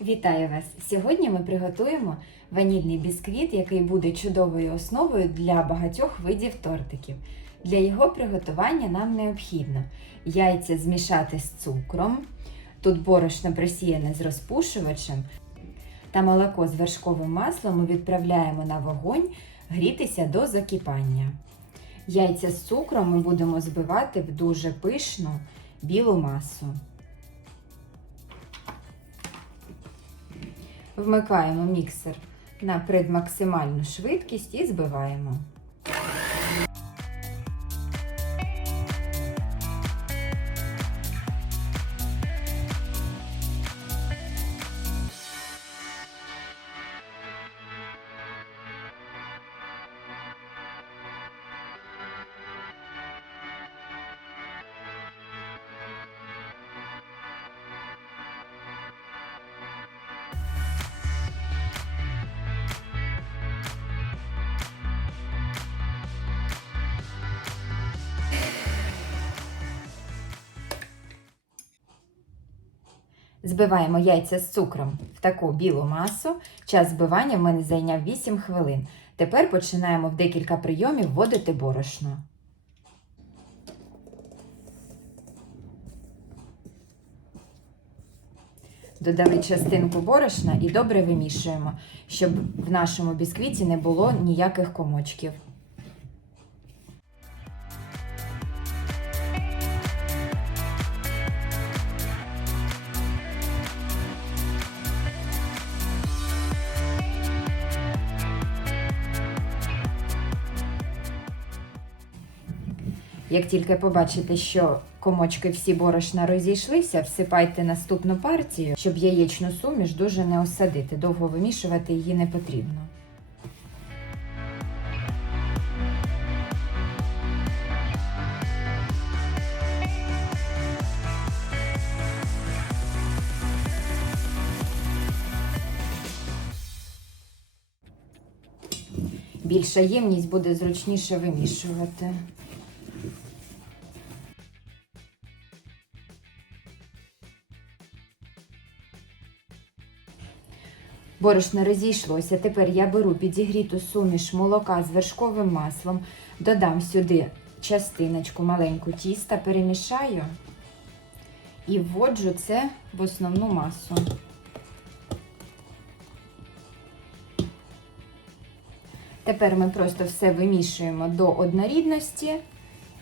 Вітаю вас! Сьогодні ми приготуємо ванільний бісквіт, який буде чудовою основою для багатьох видів тортиків. Для його приготування нам необхідно яйця змішати з цукром, тут борошно просіяне з розпушувачем та молоко з вершковим маслом ми відправляємо на вогонь грітися до закипання. Яйця з цукром ми будемо збивати в дуже пишну білу масу. Вмикаємо міксер на предмаксимальну швидкість і збиваємо. Збиваємо яйця з цукром в таку білу масу. Час збивання в мене зайняв 8 хвилин. Тепер починаємо в декілька прийомів вводити борошно. Додали частинку борошна і добре вимішуємо, щоб в нашому бісквіті не було ніяких комочків. Як тільки побачите, що комочки всі борошна розійшлися, всипайте наступну партію, щоб яєчну суміш дуже не осадити. Довго вимішувати її не потрібно. Більша ємність буде зручніше вимішувати. Борошно розійшлося. Тепер я беру підігріту суміш молока з вершковим маслом, додам сюди частиночку маленьку тіста, перемішаю і вводжу це в основну масу. Тепер ми просто все вимішуємо до однорідності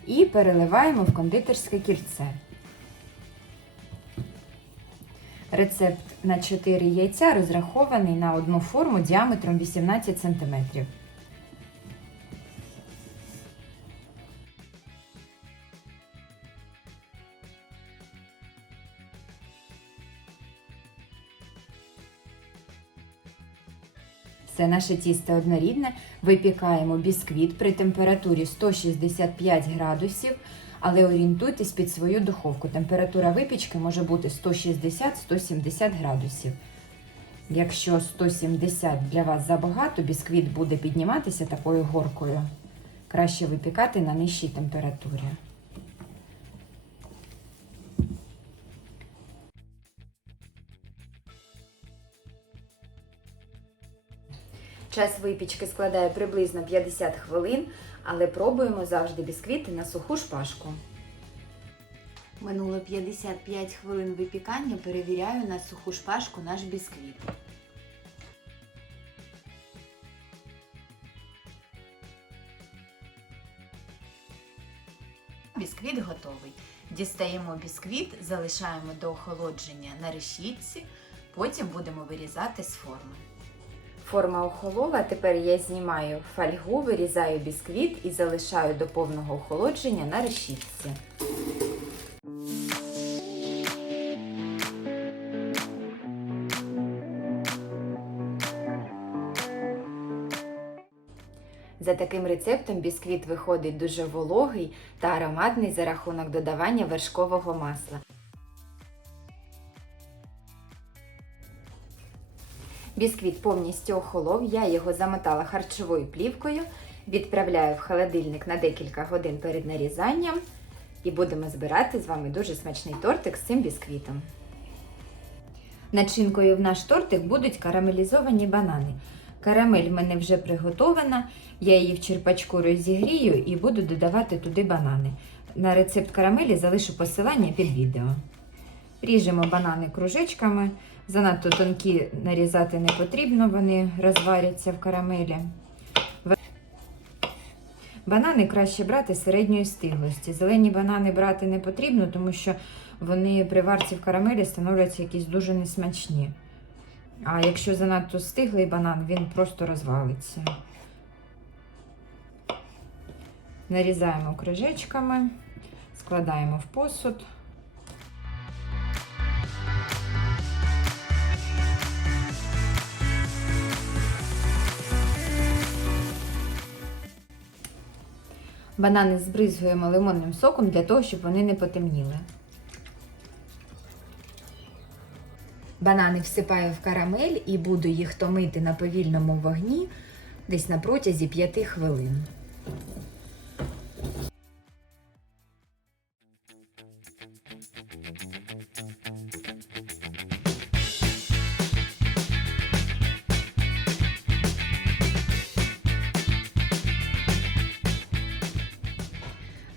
і переливаємо в кондитерське кільце. Рецепт на 4 яйця розрахований на одну форму діаметром 18 см. Все наше тісто однорідне. Випікаємо бісквіт при температурі 165 градусів, але орієнтуйтесь під свою духовку. Температура випічки може бути 160-170 градусів. Якщо 170 для вас забагато, бісквіт буде підніматися такою горкою. Краще випікати на нижчій температурі. Час випічки складає приблизно 50 хвилин, але пробуємо завжди бісквіти на суху шпажку. Минуло 55 хвилин випікання, перевіряю на суху шпажку наш бісквіт. Бісквіт готовий. Дістаємо бісквіт, залишаємо до охолодження на решітці, потім будемо вирізати з форми. Форма охолола, тепер я знімаю фольгу, вирізаю бісквіт і залишаю до повного охолодження на решітці. За таким рецептом бісквіт виходить дуже вологий та ароматний за рахунок додавання вершкового масла. Бісквіт повністю охолов, я його замотала харчовою плівкою, відправляю в холодильник на декілька годин перед нарізанням і будемо збирати з вами дуже смачний тортик з цим бісквітом. Начинкою в наш тортик будуть карамелізовані банани. Карамель в мене вже приготована, я її в черпачку розігрію і буду додавати туди банани. На рецепт карамелі залишу посилання під відео. Ріжемо банани кружечками. Занадто тонкі нарізати не потрібно, вони розваряться в карамелі. Банани краще брати середньої стиглості. Зелені банани брати не потрібно, тому що вони при варці в карамелі становляться якісь дуже несмачні. А якщо занадто стиглий банан, він просто розвалиться. Нарізаємо кружечками, складаємо в посуд. Банани збризгуємо лимонним соком для того, щоб вони не потемніли. Банани всипаю в карамель і буду їх томити на повільному вогні десь на протязі 5 хвилин.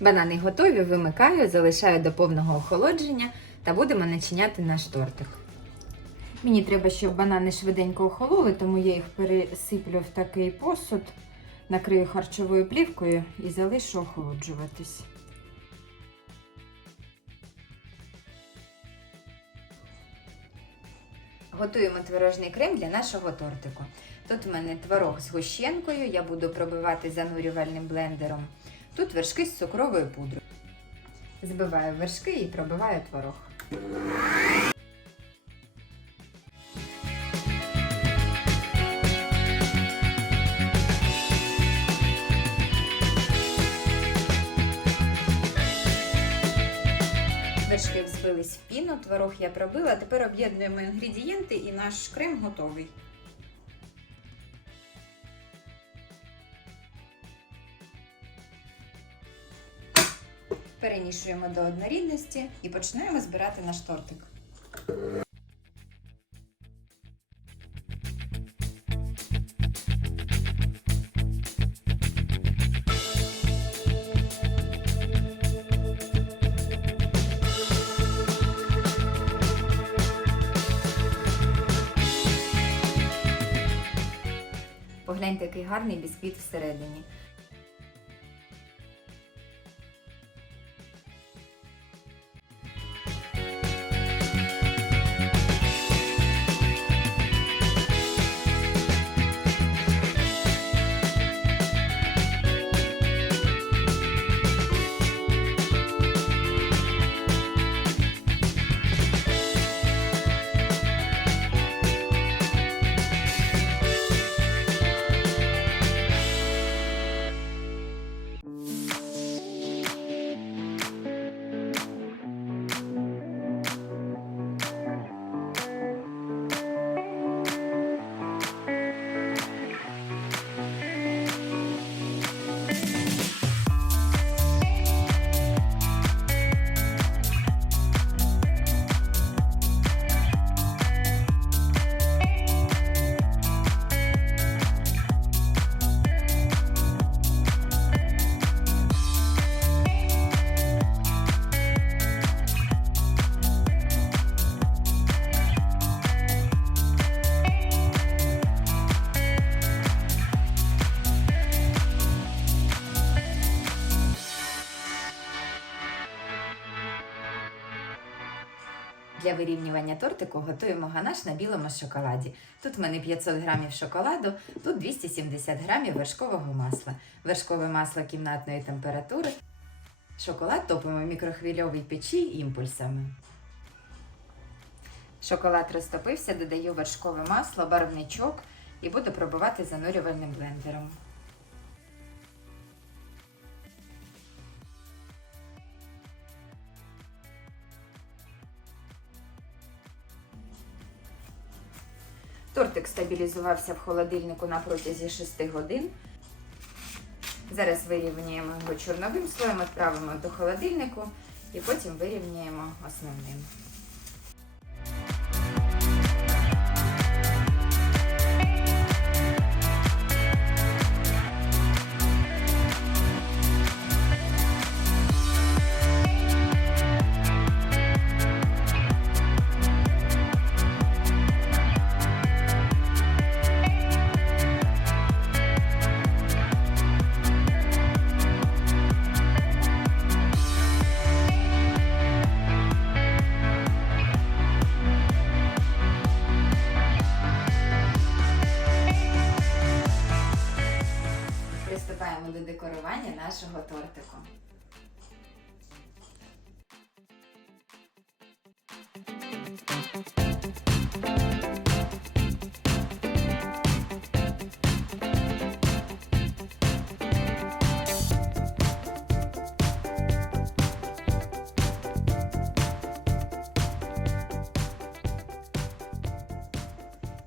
Банани готові, вимикаю, залишаю до повного охолодження та будемо начиняти наш тортик. Мені треба, щоб банани швиденько охололи, тому я їх пересиплю в такий посуд, накрию харчовою плівкою і залишу охолоджуватись. Готуємо творожний крем для нашого тортику. Тут у мене творог з гущенкою, я буду пробивати занурювальним блендером. Тут вершки з цукровою пудрою. Збиваю вершки і пробиваю творог. Вершки взбились в піну, творог я пробила. Тепер об'єднуємо інгредієнти і наш крем готовий. Перемішуємо до однорідності і починаємо збирати наш тортик. Погляньте, який гарний бісквіт всередині. Для вирівнювання тортику готуємо ганаш на білому шоколаді. Тут в мене 500 грамів шоколаду, тут 270 грамів вершкового масла. Вершкове масло кімнатної температури. Шоколад топимо в мікрохвильовій печі імпульсами. Шоколад розтопився, додаю вершкове масло, барвничок і буду пробувати занурювальним блендером. Тортик стабілізувався в холодильнику на протязі 6 годин. Зараз вирівнюємо його чорновим слоєм, відправимо до холодильнику і потім вирівнюємо основним. Приготування нашого тортику.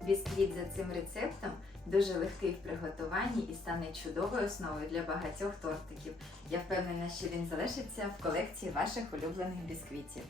Бісквіт за цим рецептом дуже легкий в приготуванні і стане чудовою основою для багатьох тортиків. Я впевнена, що він залишиться в колекції ваших улюблених бісквітів.